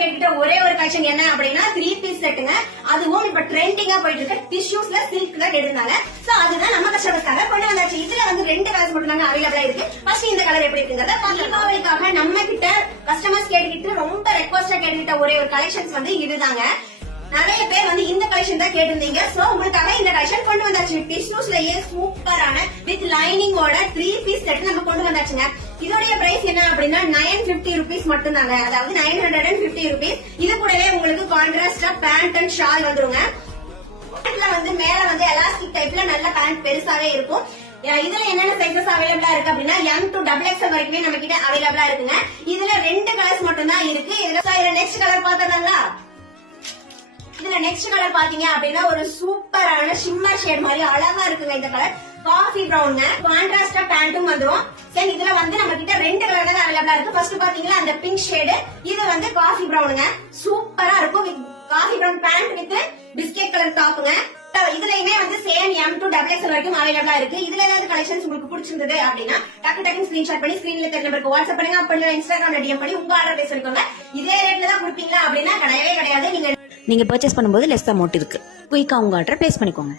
கேட்டுட்ட ஒரே ஒரு கலெக்ஷன் என்ன அப்படின்னா 3 பீஸ் செட்டுங்க. அதுவும் இப்ப ட்ரெண்டிங்கா போயிட்டு இருக்க டிஷ்யூஸ்ல சில்க்ல கேட்டிருந்தாங்க. சோ அதுதான் நம்ம கஸ்டமர்ஸ்க்காக கொண்டு வந்தாச்சு. இதுல வந்து 2 கலர்ஸ் மட்டும் அவைலபிளா இருக்கு. ஃபர்ஸ்ட் இந்த கலர் எப்படி இருக்குங்கிறத தீபாவளிக்காக நம்ம கிட்ட கஸ்டமர்ஸ் கேட்டுக்கிட்டு ரொம்ப ரெக்வஸ்டா கேட்டுக்கிட்ட ஒரே ஒரு கலெக்ஷன்ஸ் வந்து இதுதாங்க. நிறைய பேர் வந்து இந்த கலெக்ஷன் தான் கேட்டிருந்தீங்க. சோ உங்களுக்காக இந்த கலெக்ஷன் கொண்டு வந்தாச்சு. டிஷ்யூஸ்லயே சூப்பரான வித் லைனிங்கோட 3 பீஸ் செட் நம்ம கொண்டு வந்தாச்சுங்க. இதோடைய பிரைஸ் என்ன அப்படின்னா 950 rupees மட்டும் தாங்க. அதாவது 950 rupees. இது கூடவே உங்களுக்கு கான்ட்ராஸ்டா பேண்ட் அண்ட் ஷால் வந்துருங்க. பேண்ட்ல வந்து மேல வந்து எலாஸ்டிக் டைப்ல நல்ல பேண்ட் பெருசாவே இருக்கும். இதுல என்னென்ன சைசஸ் அவைலபிளா இருக்கு அப்படின்னா M to XXL வரைக்குமே நம்ம கிட்ட அவைலபிளா இருக்குங்க. இதுல 2 கலர்ஸ் மட்டும் தான் இருக்கு. இதுல நெக்ஸ்ட் கலர் பாத்தீங்களா? இதுல நெக்ஸ்ட் கலர் பாத்தீங்க அப்படின்னா ஒரு சூப்பரான ஷிம்மர் ஷேட் மாதிரி அழகா இருக்குங்க. இந்த கலர் காஃபி பிரவுன் கான்ட்ராஸ்டா பேண்டும் வந்துரும். சரி, இதுல வந்து நம்ம கிட்ட 2 கலர் தான் அவைலபிளா இருக்கு. ஃபர்ஸ்ட் பாத்தீங்கன்னா அந்த பிங்க் ஷேடு, இது வந்து காஃபி பிரவுனுங்க. சூப்பரா இருக்கும். Coffee brown pant with biscuit colour டாப்புங்க. இதுலயுமே வந்து சேம் M to XXL வரைக்கும் அவைலபிளா இருக்கு. இதுல ஏதாவது கலெக்ஷன்ஸ் உங்களுக்கு பிடிச்சிருந்தது அப்படின்னா டக்கு ஸ்கிரீன்ஷாட் பண்ணி ஸ்கிரீன்ல தெரிய நம்பருக்கு வாட்ஸ்அப் பண்ணுங்க. அப்படி இன்ஸ்டாகிராம்ல டிஎம் பண்ணி உங்க ஆர்டர் பேச பண்ணிக்கோங்க. இதே ரேட்ல தான் கொடுப்பீங்களா அப்படின்னா கிடையவே கிடையாது. நீங்க பர்ச்சேஸ் பண்ணும்போது லெஸ் அமௌண்ட் இருக்கு. குயிக்கா உங்க ஆர்டர் பிளேஸ் பண்ணிக்கோங்க.